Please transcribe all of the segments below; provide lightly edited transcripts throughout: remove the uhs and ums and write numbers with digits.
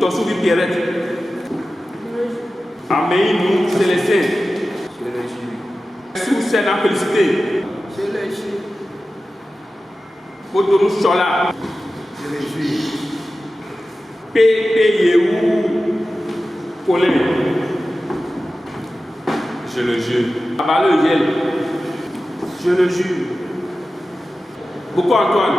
Tosoubi Pierrette. Améinou Célestin. Sous Sénat Félicité. Bodonou Chola. Pépé Yéhou Colin. Je le jure. Avaleux Yel. Je le jure. Beaucoup Antoine.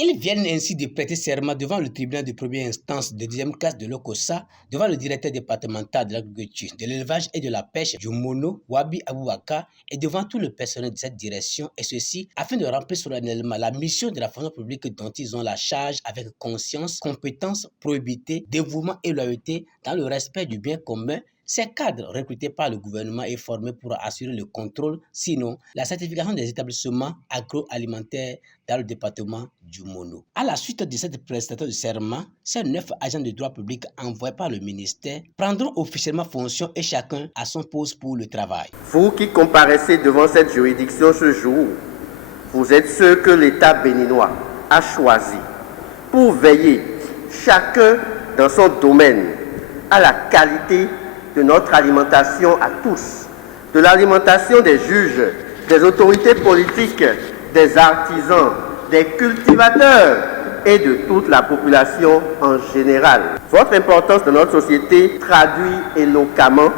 Ils viennent ainsi de prêter serment devant le tribunal de première instance de deuxième classe de l'Okossa, devant le directeur départemental de l'agriculture, de l'élevage et de la pêche du Mono, Wabi Aboubaka, et devant tout le personnel de cette direction, et ceci afin de remplir solennellement la mission de la fonction publique dont ils ont la charge avec conscience, compétence, probité, dévouement et loyauté dans le respect du bien commun. Ces cadres recrutés par le gouvernement et formés pour assurer le contrôle, sinon la certification des établissements agroalimentaires dans le département du Mono. À la suite de cette prestation de serment, ces 9 agents de droit public envoyés par le ministère prendront officiellement fonction et chacun à son poste pour le travail. Vous qui comparaissez devant cette juridiction ce jour, vous êtes ceux que l'État béninois a choisis pour veiller, chacun dans son domaine, à la qualité de notre alimentation à tous, de l'alimentation des juges, des autorités politiques, des artisans, des cultivateurs et de toute la population en général. Votre importance dans notre société traduit éloquemment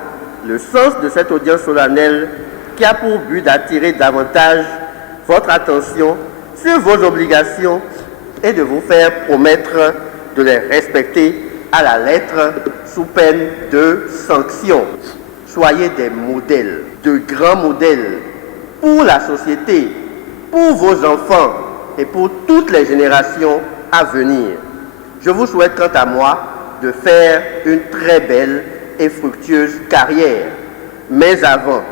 le sens de cette audience solennelle qui a pour but d'attirer davantage votre attention sur vos obligations et de vous faire promettre de les respecter à la lettre sous peine de sanctions. Soyez des modèles, de grands modèles pour la société, pour vos enfants et pour toutes les générations à venir. Je vous souhaite quant à moi de faire une très belle et fructueuse carrière. Mais avant,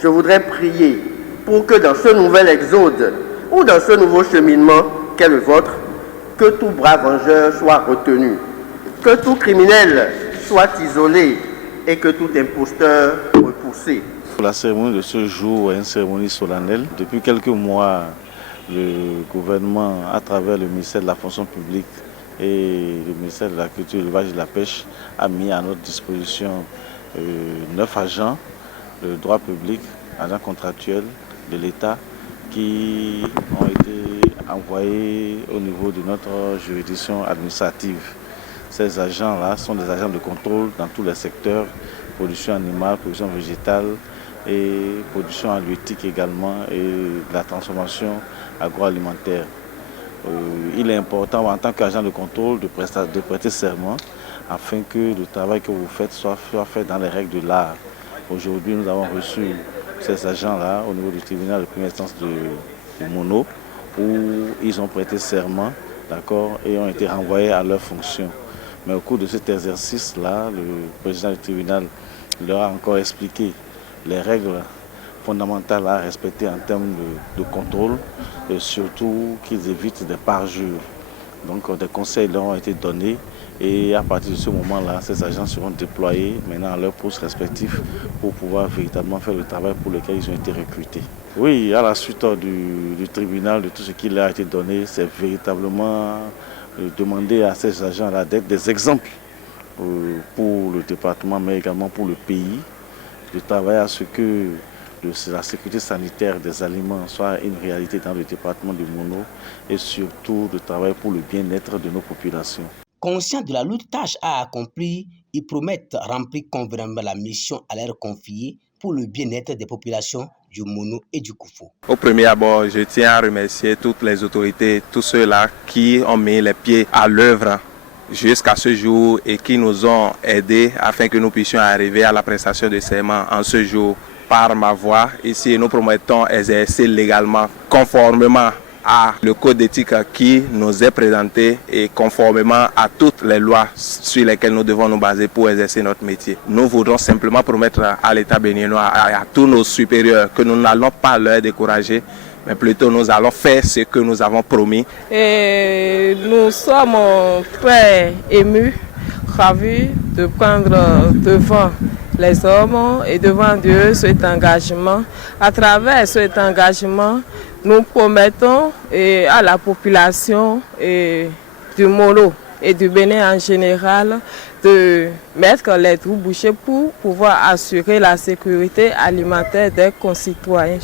je voudrais prier pour que dans ce nouvel exode ou dans ce nouveau cheminement qu'est le vôtre, que tout bras vengeur soit retenu, que tout criminel soit isolé et que tout imposteur repoussé. La cérémonie de ce jour est une cérémonie solennelle. Depuis quelques mois, le gouvernement, à travers le ministère de la fonction publique et le ministère de la culture, de l'élevage et de la pêche, a mis à notre disposition 9 agents de droit public, agents contractuels de l'État, qui ont été envoyés au niveau de notre juridiction administrative. Ces agents-là sont des agents de contrôle dans tous les secteurs, production animale, production végétale et production halieutique également et de la transformation agroalimentaire. Il est important en tant qu'agent de contrôle de prêter serment afin que le travail que vous faites soit fait dans les règles de l'art. Aujourd'hui, nous avons reçu ces agents-là au niveau du tribunal de première instance de Mono où ils ont prêté serment, d'accord, et ont été renvoyés à leurs fonctions. Mais au cours de cet exercice-là, le président du tribunal leur a encore expliqué les règles fondamentales à respecter en termes de contrôle et surtout qu'ils évitent des parjures. Donc des conseils leur ont été donnés et à partir de ce moment-là, ces agents seront déployés maintenant à leurs postes respectifs pour pouvoir véritablement faire le travail pour lequel ils ont été recrutés. Oui, à la suite du tribunal, de tout ce qui leur a été donné, c'est véritablement demander à ces agents-là d'être des exemples pour le département, mais également pour le pays, de travailler à ce que la sécurité sanitaire des aliments soit une réalité dans le département de Mono et surtout de travailler pour le bien-être de nos populations. Conscients de la lourde tâche à accomplir, ils promettent remplir convenablement la mission à leur confier pour le bien-être des populations du Mono et du Koufou. Au premier abord, je tiens à remercier toutes les autorités, tous ceux-là qui ont mis les pieds à l'œuvre jusqu'à ce jour et qui nous ont aidés afin que nous puissions arriver à la prestation de serment en ce jour. Par ma voix, ici, nous promettons exercer légalement, conformément à le code d'éthique qui nous est présenté et conformément à toutes les lois sur lesquelles nous devons nous baser pour exercer notre métier. Nous voudrons simplement promettre à l'État béninois, à tous nos supérieurs, que nous n'allons pas leur décourager, mais plutôt nous allons faire ce que nous avons promis. Et nous sommes très émus, ravis de prendre devant les hommes et devant Dieu cet engagement. À travers cet engagement, nous promettons à la population du Molo et du Bénin en général de mettre les trous bouchés pour pouvoir assurer la sécurité alimentaire des concitoyens.